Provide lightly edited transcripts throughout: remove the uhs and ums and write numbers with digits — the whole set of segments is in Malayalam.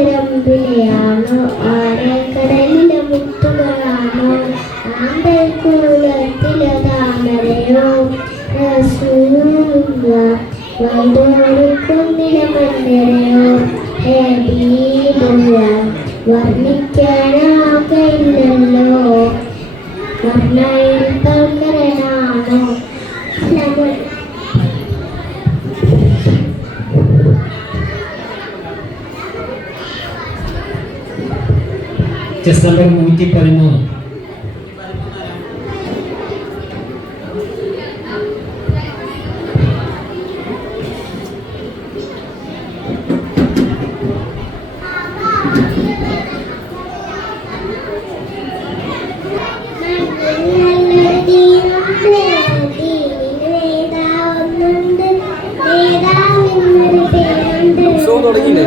ആകാശത്തിലൊരമ്പിലെയാണോ ആരക്കടലിലെ മുത്തുകളാണോ ആമ്പൽക്കൂലത്തിലെ താമരയോ വൈദൂരിക്കുന്നിലെ മന്ദിരയോ ഹബീബുള്ള വർണ്ണിക്കാനാകയില്ലല്ലോ വർണ്ണയിൽ പങ്കരനാണോ ചെസ് നമ്പർ 113. തുടങ്ങിയില്ലേ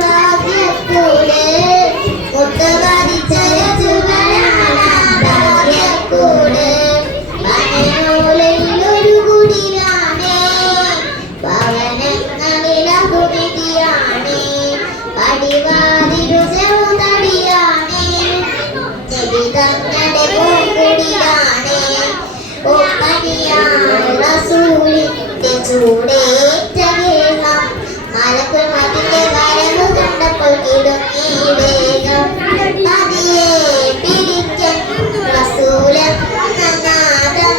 ഭാഗ്യപ്പൂരേ, മുത്തവരിച്ചൊരു ചുവരാണ് തങ്ങളുടെ പൂങ്കുടിലാണേ റസൂലിന്റെ ചൂടേറ്റ ഗേഹം മലക്കുൽ മതിന്റെ വരവ് കണ്ടപ്പോൾ കിടുങ്ങി വേഗം പതിയെ പിടിക്കൻ റസൂലെന്ന നാദം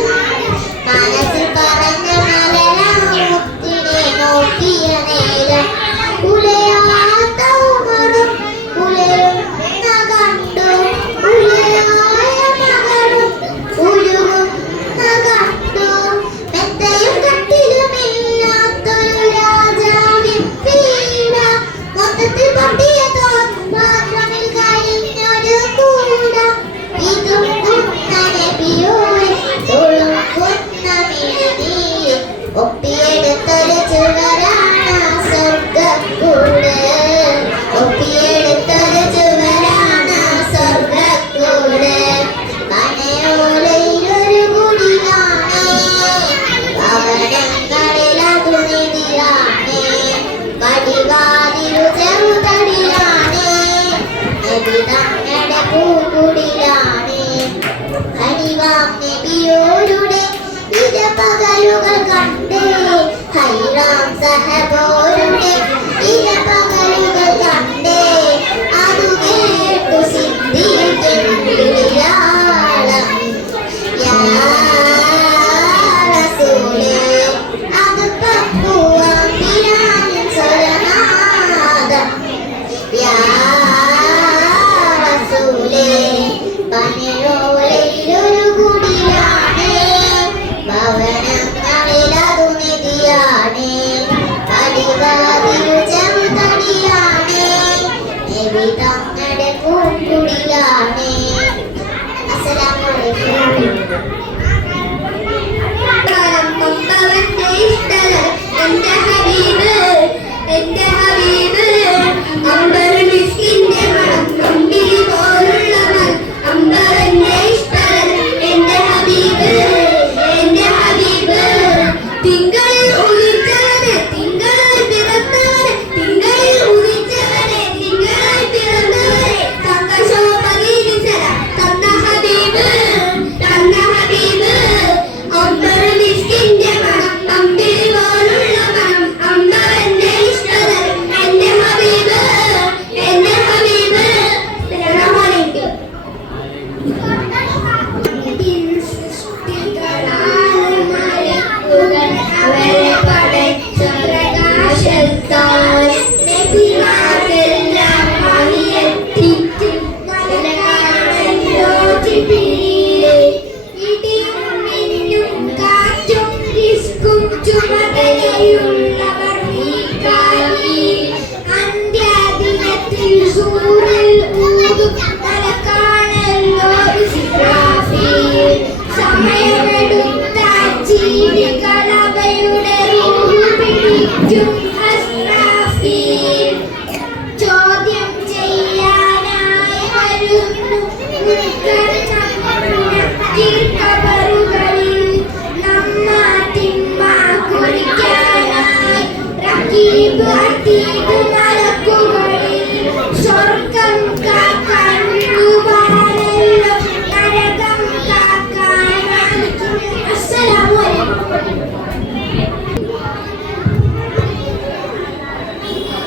മനസ്സിൽ പറഞ്ഞ മലരാമുത്തിനെ നോക്കിയ നേരം ഉലയാത്ത ഉമറും ഉലയുന്ന കണ്ടു ഉലയായ മകളും ഉരുകുന്ന കണ്ടു മെത്തയും കട്ടിലുമില്ലാത്തൊരു രാജാവിൻ പീഡ മൊത്തത്തിൽ പൊട്ടിയ തോന്നിൽ കഴിഞ്ഞൊരു കൂട ഇതും കുന്ന നബിയോരെ തുളുമ്പുന്ന മിഴിനീര് ഒപ്പിയെടുത്തൊരു ചുവരാണ് സ്വർഗ്ഗക്കൂട് ഒപ്പിയെടുത്തൊരു ചുവരാണ് സ്വർഗ്ഗക്കൂട് പനയോലയിലൊരു കുടിലാണേ ഭവനങ്ങളിലതു നിധിയാണേ പടിവാതിലു ചെറുതടിയാണേ നബി തങ്ങളുടെ പൂക്കുടിലാണേ ഹരിവാം നബിയോരുടെ ഇരപകലുകൾ കണ്ടേ ഹൈറാം സഹബോരുടെ ഇരപകലുകൾ കണ്ടേ അതു കേട്ടു സിദ്ദീഖിനുള്ളിലാളം യാ റസൂലേ അത് പപ്പുവാം ബിലാലിൻ സ്വരനാദം യാ റസൂലേ പനയോലയിലൊരു കുടിലാണേ ഭവനങ്ങളിലതു നിധിയാണേ പടിവാതിലു ചെറുതടിയാണേ നബി തങ്ങളുടെ പൂങ്കുടിലാണേ. അസ്സലാമു അലൈക്കും. എന്റെ ഹബീബ് എന്റെ ഹബീബ് അമ്പറ് മിസ്കിന്റെ മണം അമ്പിളി പോലുള്ള മണം അമ്പറന്റെ ഇഷ്ടം എന്റെ ഹബീബ് എന്റെ ഹബീബ് തിങ്കളിൽ ഉദിച്ചവന് തിങ്കളിൽ പിറന്നവന് തിങ്കളിൽ ഉദിച്ചവനെ തിങ്കളിൽ പിറന്നവനെ തന്ന ശോഭഗിരിസര തന്ന ഹബീബ് അമ്പറ് മിസ്കിന്റെ മണം അമ്പിളി പോലുള്ള മണം അമ്പറന്റെ ഇഷ്ടം എന്റെ ഹബീബ് സലാമലൈക്കും. അവരെ പടച്ച പ്രകാശത്താൽ നബിമാർക്കെല്ലാം വഴിയെത്തിച്ച് ഇടിയും മിന്നും കാറ്റും റിസ്കും ചുമതലയുള്ളവർ നീക്കായി അന്ത്യദിനത്തിൽ സൂറിൽ ഊതും തലക്കാണല്ലോ ഇസ്രാഫീൽ സമയമെടുത്ത ജീവികൾ അവയുടെ റൂഹ് പിടിക്കും അസ്രാഫീൽ ചോദ്യം ചെയ്യാനായി വരുന്നു കബറുകളിൽ നമ്മ തിന്മ കുറിക്കാനായി റഖീബ്